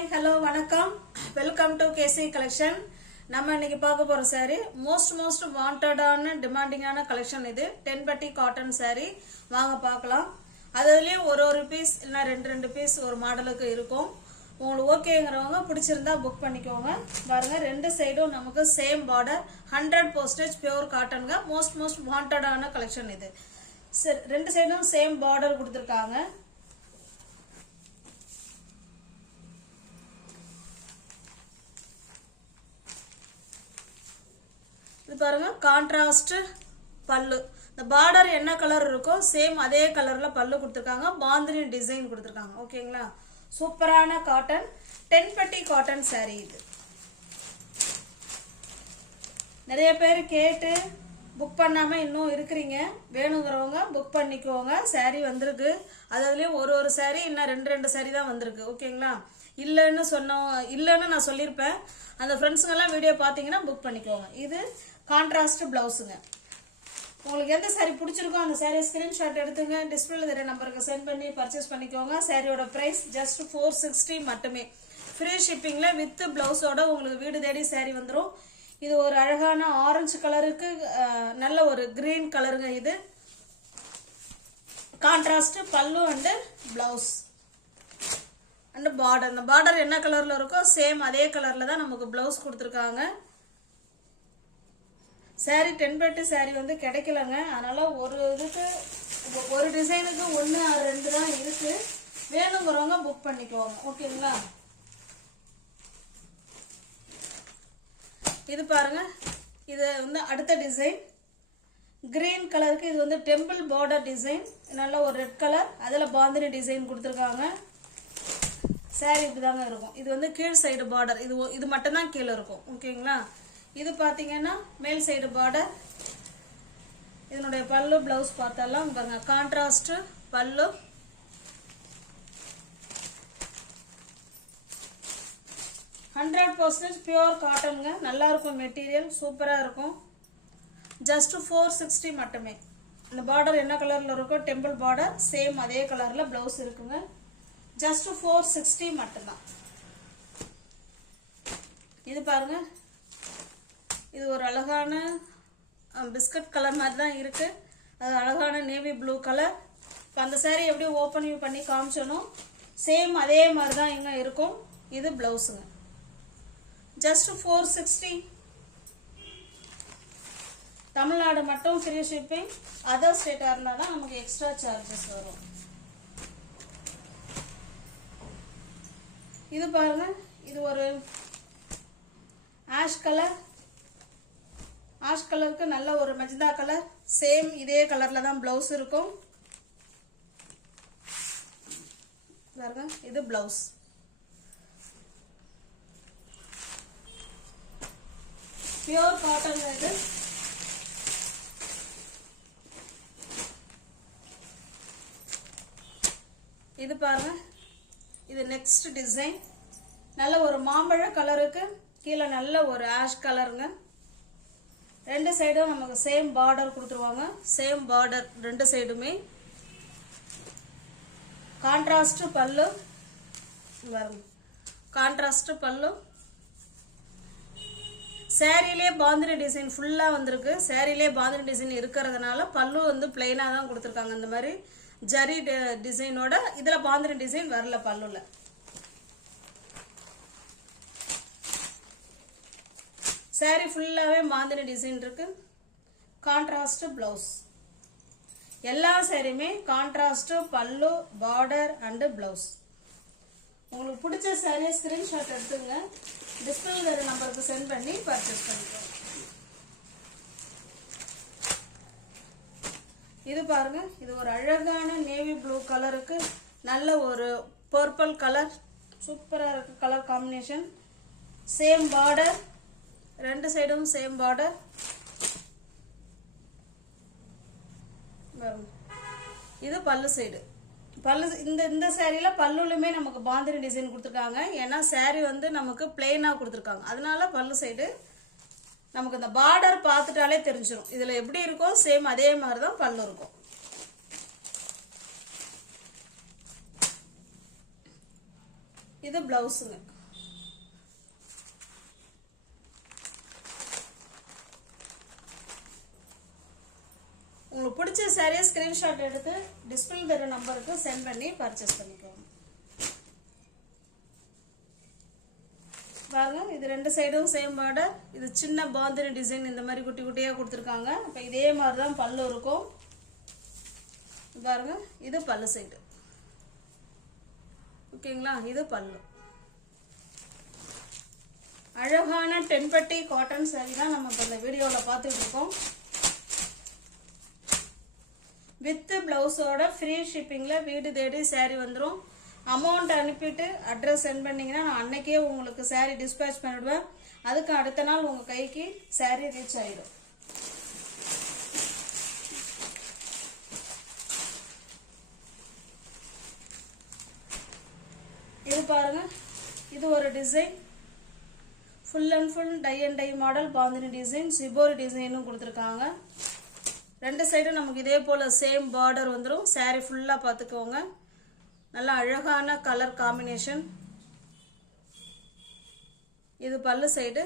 Hi hello வணக்கம் welcome to KC collection. நம்ம இன்னைக்கு பார்க்க போற saree மோஸ்ட் வாண்டடான டிமாண்டிங்கான கலெக்ஷன். இது 10 பட்டி காட்டன் saree. வாங்க பார்க்கலாம். அதுலயே ஒரு பீஸ் இல்ல ரெண்டு பீஸ் ஒரு மாடலுக்கு இருக்கும். உங்களுக்கு ஓகேங்கறவங்க பிடிச்சிருந்தா புக் பண்ணிக்கோங்க. பாருங்க ரெண்டு சைடும் நமக்கு சேம் பார்டர் 100% பியூர் காட்டன்ங்க. மோஸ்ட் வாண்டடான கலெக்ஷன் இது. ரெண்டு சைடும் சேம் பார்டர் கொடுத்திருக்காங்க. இது பாருங்க கான்ட்ராஸ்ட் பல்லு. இந்த பார்டர் என்ன கலர் இருக்கோ சேம் அதே கலர்ல பல்லு கொடுத்திருக்காங்க. பாந்தினி டிசைன் கொடுத்திருக்காங்க. ஓகேங்களா? சூப்பரான காட்டன் 10 பட்டி காட்டன் saree இது. நிறைய பேர் கேட்டு புக் பண்ணாம இன்னும் இருக்கிறீங்க. வேணுங்கிறவங்க புக் பண்ணிக்கோங்க. saree வந்திருக்கு. அதுலயும் ஒரு saree இன்னும் ரெண்டு saree தான் வந்திருக்கு. ஓகேங்களா? இல்லைன்னு நான் சொல்லியிருப்பேன். அந்த ஃப்ரெண்ட்ஸுங்கெல்லாம் வீடியோ பார்த்தீங்கன்னா புக் பண்ணிக்கோங்க. இது கான்ட்ராஸ்ட் பிளவுஸுங்க. உங்களுக்கு எந்த saree பிடிச்சிருக்கோ அந்த saree ஸ்கிரீன்ஷாட் எடுத்துங்க. டிஸ்பிளேல தெரிய நம்பருக்கு சென்ட் பண்ணி பர்ச்சேஸ் பண்ணிக்கோங்க. சாரியோட பிரைஸ் ஜஸ்ட் 460 மட்டுமே. ஃப்ரீ ஷிப்பிங்ல வித் பிளவுஸோட உங்களுக்கு வீடு தேடி saree வந்துடும். இது ஒரு அழகான ஆரஞ்சு கலருக்கு நல்ல ஒரு கிரீன் கலருங்க. இது கான்ட்ராஸ்ட் பல்லு அண்ட் பிளவுஸ் அண்ட் பார்டர். இந்த பார்டர் என்ன கலர்ல இருக்கோ சேம் அதே கலர்ல தான் நமக்கு பிளவுஸ் கொடுத்துருக்காங்க. saree 10 பட்டு saree வந்து கிடைக்கலங்க. அதனால ஒரு டிசைனுக்கு 1 or 2 தான் இருக்கு. வேணுங்கிறவங்க புக் பண்ணிக்கோங்க. ஓகேங்களா? இது பாருங்க, இது வந்து அடுத்த டிசைன் கிரீன் கலருக்கு. இது வந்து டெம்பிள் பார்டர் டிசைன். நல்ல ஒரு ரெட் கலர், அதுல பாந்தினி டிசைன் கொடுத்துருக்காங்க. saree இப்படிதாங்க இருக்கும். இது வந்து கீழ் சைடு பார்டர். இது மட்டும் தான் கீழே இருக்கும். ஓகேங்களா? இது பாத்தீங்கன்னா மேல் சைடு பார்டர். இதனுடைய பல்லு பிளவுஸ் பார்த்தாலாம் பாருங்க. கான்ட்ராஸ்ட் பல்லு, 100% பியூர் காட்டனுங்க. நல்லா இருக்கும் மெட்டீரியல், சூப்பரா இருக்கும். ஜஸ்ட் 460 மட்டுமே. இந்த பார்டர் என்ன கலர்ல இருக்கோ டெம்பிள் பார்டர் சேம் அதே கலர்ல பிளவுஸ் இருக்குங்க. ஜஸ்ட் 460 மட்டும்தான். இது பாருங்க, இது ஒரு அழகான பிஸ்கட் கலர் மாதிரி தான் இருக்கு. அது அழகான நேவி ப்ளூ கலர். அந்த saree எப்படி ஓப்பன் பண்ணி காமிச்சனும் சேம் அதே மாதிரி தான் இங்க இருக்கும். இது பிளவுஸுங்க. ஜஸ்ட் 460. தமிழ்நாடு மட்டும் ஃப்ரீ ஷிப்பிங். அதர் ஸ்டேட்டா இருந்தா தான் நமக்கு எக்ஸ்ட்ரா சார்ஜஸ் வரும். இது பாருங்க, இது ஒரு ஆஷ் கலர். ஆஷ் கலருக்கு நல்ல ஒரு மெஜந்தா கலர். சேம் இதே கலர்ல தான் பிளவுஸ் இருக்கும். பாருங்க, இது பிளவுஸ். பியூர் காட்டன் இது. இது பாருங்க, இது நெக்ஸ்ட் டிசைன். நல்ல ஒரு மாம்பழ கலருக்கு கீழே நல்ல ஒரு ஆஷ் கலருங்க. ரெண்டு சைடும் நமக்கு சேம் பார்டர் கொடுத்துருவாங்க. சேம் பார்டர் ரெண்டு சைடுமே. கான்ட்ராஸ்ட் பல்லு வரும். கான்ட்ராஸ்ட் பல்லு. சாரியிலே பாந்தினி டிசைன் ஃபுல்லா வந்திருக்கு. சாரியிலே பாந்தினி டிசைன் இருக்கிறதுனால பல்லு வந்து பிளைனா தான் கொடுத்துருக்காங்க. இந்த மாதிரி ஜரி டிசைனோட. இதுல பாந்தினி டிசைன் வரல பல்லுல. saree ஃபுல்லாவே பாந்தினி டிசைன் இருக்கு. Contrast blouse. எல்லா சாரியுமே கான்ட்ராஸ்ட் பல்லு, பார்டர் அண்ட் பிளவுஸ். உங்களுக்கு பிடிச்ச saree ஸ்கிரீன்ஷாட் எடுத்துங்க. டிஸ்பிளேல நம்பருக்கு சென்ட் பண்ணி பர்ச்சேஸ் பண்ணிக்கோங்க. இது பாருங்க, இது ஒரு அழகான நேவி ப்ளூ கலருக்கு நல்ல ஒரு பர்பிள் கலர். சூப்பரா இருக்கு கலர் காம்பினேஷன். சேம் பார்டர், ரெண்டு சைடும் சேம் பார்டர். இது பல்லு சைடு. பல்லு இந்த சாரியில பல்லுலுமே நமக்கு பாந்தினி டிசைன் கொடுத்துருக்காங்க. ஏன்னா saree வந்து நமக்கு பிளெயினா கொடுத்துருக்காங்க. அதனால பல்லு சைடு நமக்கு இந்த பார்டர் பார்த்துட்டாலே தெரிஞ்சிடும். இதுல எப்படி இருக்கும் சேம் அதே மாதிரி தான் பல்லு இருக்கும். இது பிளவுஸுங்க. உங்களுக்கு பிடிச்ச சாரியை ஸ்கிரீன்ஷாட் எடுத்து டிஸ்பிளே தர நம்பருக்கு சென்ட் பண்ணி பர்ச்சேஸ் பண்ணிக்கோங்க. பாருங்க, இது ரெண்டு சைடும் சேம் பார்டர். இது சின்ன பாந்தினி டிசைன் இந்த மாதிரி குட்டி குட்டியாக கொடுத்துருக்காங்க. இப்போ இதே மாதிரி தான் பல்லு இருக்கும். பாருங்க, இது பல்லு சைடு. ஓகேங்களா, இது பல்லு. அழகான டென்பட்டி காட்டன் சாரி தான் நம்ம இப்போ இந்த வீடியோவில் பார்த்துட்டு இருக்கோம். வித் பிளவுஸோட ஃப்ரீ ஷிப்பிங்கில் வீடு தேடி சாரி வந்துடும். அமௌண்ட் அனுப்பிட்டு அட்ரஸ் சென்ட் பண்ணிங்கன்னா நான் அன்னைக்கே உங்களுக்கு சாரி டிஸ்பேச் பண்ணிவிடுவேன். அதுக்கு அடுத்த நாள் உங்கள் கைக்கு சாரி ரீச் ஆகிடும். இது பாருங்க, இது ஒரு design. Full and full tie and dye model bandhani design, shibori டிசைனும் கொடுத்துருக்காங்க. ரெண்டு சைடும் நமக்கு இதே போல் சேம் பார்டர் வந்துடும். சாரி ஃபுல்லாக பார்த்துக்கோங்க. நல்லா அழகான கலர் காம்பினேஷன். இது பல்லு சைடு.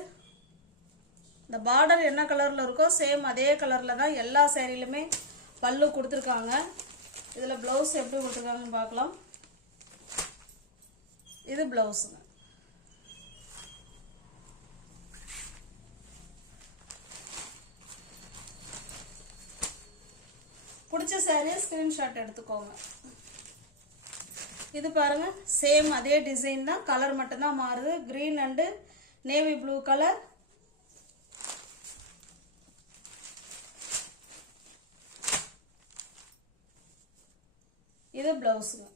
இந்த பார்டர் என்ன கலரில் இருக்கோ சேம் அதே கலரில் தான் எல்லா சாரிலுமே பல்லு கொடுத்துருக்காங்க. இதில் ப்ளவுஸ் எப்படி கொடுத்துருக்காங்கன்னு பார்க்கலாம். இது ப்ளவுஸுங்க. பிடிச்ச சாரியை ஸ்கிரீன்ஷாட் எடுத்துக்கோங்க. இது பாருங்க, சேம் அதே டிசைன் தான், கலர் மட்டும்தான் மாறுது. Green and navy blue colour. இது பிளவுஸுங்க.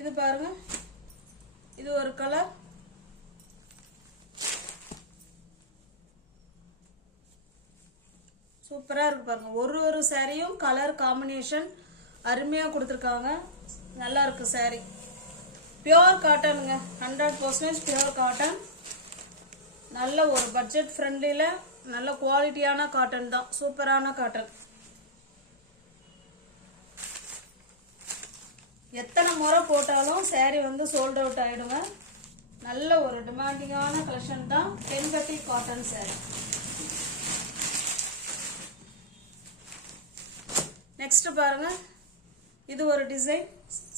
இது பாருங்க, இது ஒரு கலர். சூப்பரா இருக்கு பாருங்க. ஒரு சாரியும் கலர் காம்பினேஷன் அருமையா கொடுத்துருக்காங்க. நல்லா இருக்கு சாரி. பியோர் காட்டனுங்க, 100% பியோர் காட்டன். நல்ல ஒரு பட்ஜெட் ஃப்ரெண்ட்லில நல்ல குவாலிட்டியான காட்டன் தான். சூப்பரான காட்டன். எத்தனை முறை போட்டாலும் சாரி வந்து சோல்ட் அவுட் ஆயிடுங்க. நல்ல ஒரு டிமாண்டிங்கான கலெக்ஷன் தான் டென்பட்டி காட்டன் சாரி. நெக்ஸ்ட் பாருங்க, இது ஒரு டிசைன்.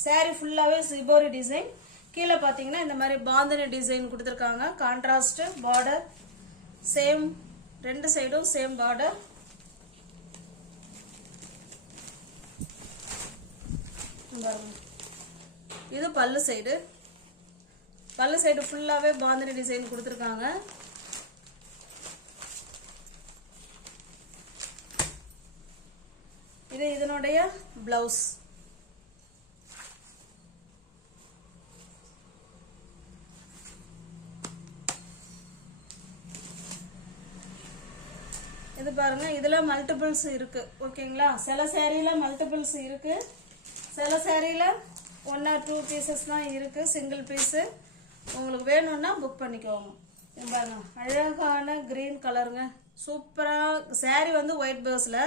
சாரி ஃபுல்லாவே சிபோரி டிசைன். கீழே பார்த்தீங்கன்னா இந்த மாதிரி பாந்தினி டிசைன் கொடுத்துருக்காங்க. கான்ட்ராஸ்ட் பார்டர், சேம் ரெண்டு சைடும் சேம் பார்டர். இது பல்லு சைடு. பல்லு சைடு ஃபுல்லாவே பாந்தினி டிசைன் கொடுத்துருக்காங்க. இது இதனுடைய பிளவுஸ். இது பாருங்க, இதுல மல்டிபிள்ஸ் இருக்கு. ஓகேங்களா, சில சாரியில மல்டிபிள்ஸ் இருக்கு, சில சாரியில 1 or 2 பீசஸ் தான் இருக்கு, சிங்கிள் பீஸ். உங்களுக்கு வேணும்னா புக் பண்ணிக்கோங்க. பாருங்க, அழகான கிரீன் கலருங்க. சூப்பரா சாரி வந்து ஒயிட் பேஸ்ல,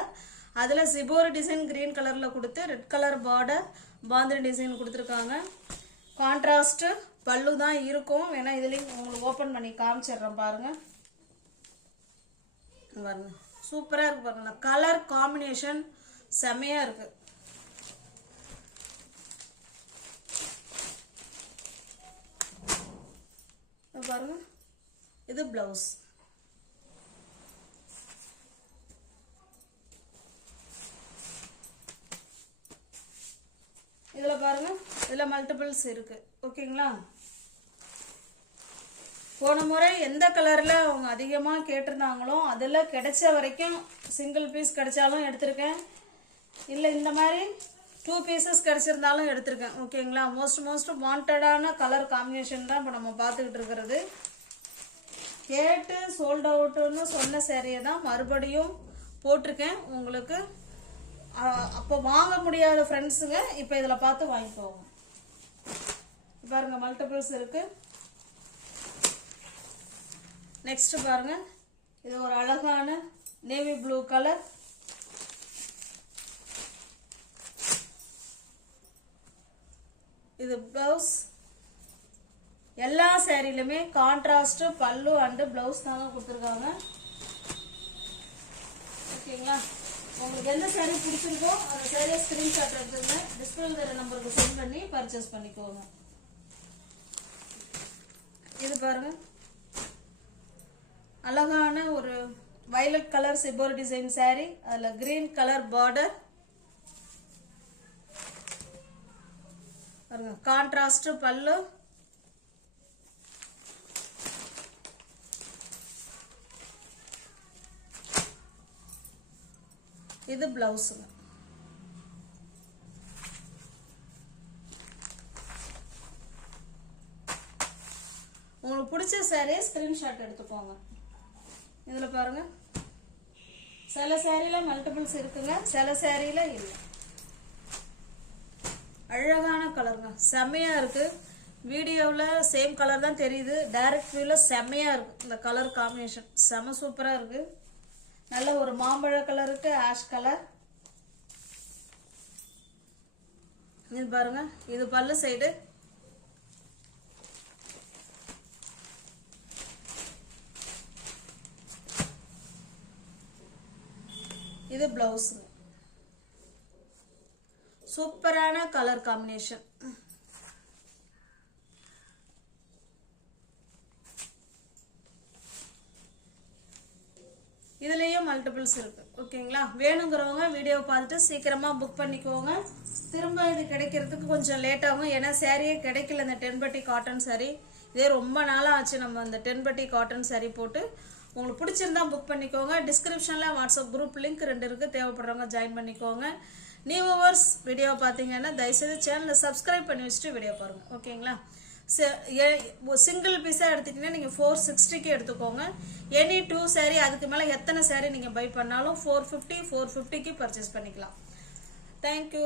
அதுல சிபோரி டிசைன் கிரீன் கலர்ல கொடுத்து red colour border bandhani design கொடுத்துருக்காங்க. கான்ட்ராஸ்ட் பல்லு தான் இருக்கும். வேணா இதுலயும் உங்களுக்கு ஓபன் பண்ணி காமிச்சிடுறேன் பாருங்க. பாருங்க, சூப்பரா இருக்கு பாருங்க. கலர் காம்பினேஷன் செமையா இருக்கு. பாருங்க, இது பிளவுஸ். இதுல பாருங்க, இதுல மல்டிபிள்ஸ் இருக்கு. ஓகேங்களா, போன முறை எந்த கலர்ல அவங்க அதிகமா கேட்டிருந்தாங்களோ அதுல கிடைச்ச வரைக்கும் சிங்கிள் பீஸ் கிடைச்சாலும் எடுத்திருக்கேன், இல்ல இந்த மாதிரி 2 பீசஸ் கிடைச்சிருந்தாலும் எடுத்திருக்கேன். ஓகேங்களா, மோஸ்ட் வாண்டடான கலர் காம்பினேஷன் தான் இப்போ நம்ம பார்த்துக்கிட்டு இருக்கிறது. கேட்டு சோல்ட் அவுட்னு சொன்ன சேரீயை தான் மறுபடியும் போட்டிருக்கேன் உங்களுக்கு. அப்போ வாங்க முடியாத ஃப்ரெண்ட்ஸுங்க இப்போ இதில் பார்த்து வாங்கிக்கோங்க. பாருங்க, மல்டிபிள்ஸ் இருக்கு. நெக்ஸ்ட் பாருங்க, இது ஒரு அழகான நேவி ப்ளூ கலர். இது பிளவுஸ். எல்லா சாரிலுமே கான்ட்ராஸ்ட் பல்லு அண்ட் பிளவுஸ் தாங்க கொடுத்துருக்காங்க. ஓகேங்களா? உங்களுக்கு எந்த சாரி பிடிச்சிருக்கோ அந்த சாரியை ஸ்கிரீன்ஷாட் எடுத்துங்க, டிஸ்பிளேல தர நம்பருக்கு சென்ட் பண்ணி பர்ச்சேஸ் பண்ணிக்கோங்க. இது பாருங்க, அழகான ஒரு வயலட் கலர் சிப்போர் டிசைன் சாரி, அதுல கிரீன் கலர் பார்டர் பாருங்க, கான்ட்ராஸ்ட் பல்லு, இது பிளவுஸ். உங்களுக்கு பிடிச்ச சாரியை ஸ்கிரீன்ஷாட் எடுத்துக்கோங்க. இதுல பாருங்க, சில சாரியில மல்டிபிள்ஸ் இருக்குங்க, சில சாரியில இல்லை. அழகான கலருங்க, செம்மையா இருக்கு. வீடியோவில் சேம் கலர் தான் தெரியுது, டைரக்ட் வியூல செம்மையா இருக்கு. இந்த கலர் காம்பினேஷன் செம சூப்பரா இருக்கு. நல்ல ஒரு மாம்பழ கலருக்கு ஆஷ் கலர். இது பாருங்க, இது பல்லு சைடு. இது பிளவுஸ். சூப்பரான கலர் காம்பினேஷன். இதுலயும் மல்டிபிள்ஸ் இருக்கு. ஓகேங்களா? வேணுங்கிறவங்க வீடியோவை பார்த்துட்டு சீக்கிரமா புக் பண்ணிக்கோங்க. திரும்ப இது கிடைக்கிறதுக்கு கொஞ்சம் லேட் ஆகும், ஏன்னா சாரியே கிடைக்கல. இந்த டென்பட்டி காட்டன் சாரி இதே ரொம்ப நாளா ஆச்சு. நம்ம இந்த டென்பட்டி காட்டன் சாரி போட்டு உங்களுக்கு பிடிச்சிருந்தா புக் பண்ணிக்கோங்க. டிஸ்கிரிப்ஷன்ல வாட்ஸ்அப் குரூப் லிங்க் 2 இருக்கு, தேவைப்படுறவங்க ஜாயின் பண்ணிக்கோங்க. நியூ வியூவர்ஸ் வீடியோ பார்த்தீங்கன்னா தயவுசெய்து சேனலை சப்ஸ்கிரைப் பண்ணி வச்சுட்டு வீடியோ பாருங்க. ஓகேங்களா? சிங்கிள் பீஸா எடுத்துட்டீங்கன்னா நீங்க 460க்கு எடுத்துக்கோங்க. எனி 2 சாரி அதுக்கு மேல எத்தனை சாரி நீங்க பை பண்ணாலும் 450க்கு பர்ச்சேஸ் பண்ணிக்கலாம். தேங்க்யூ.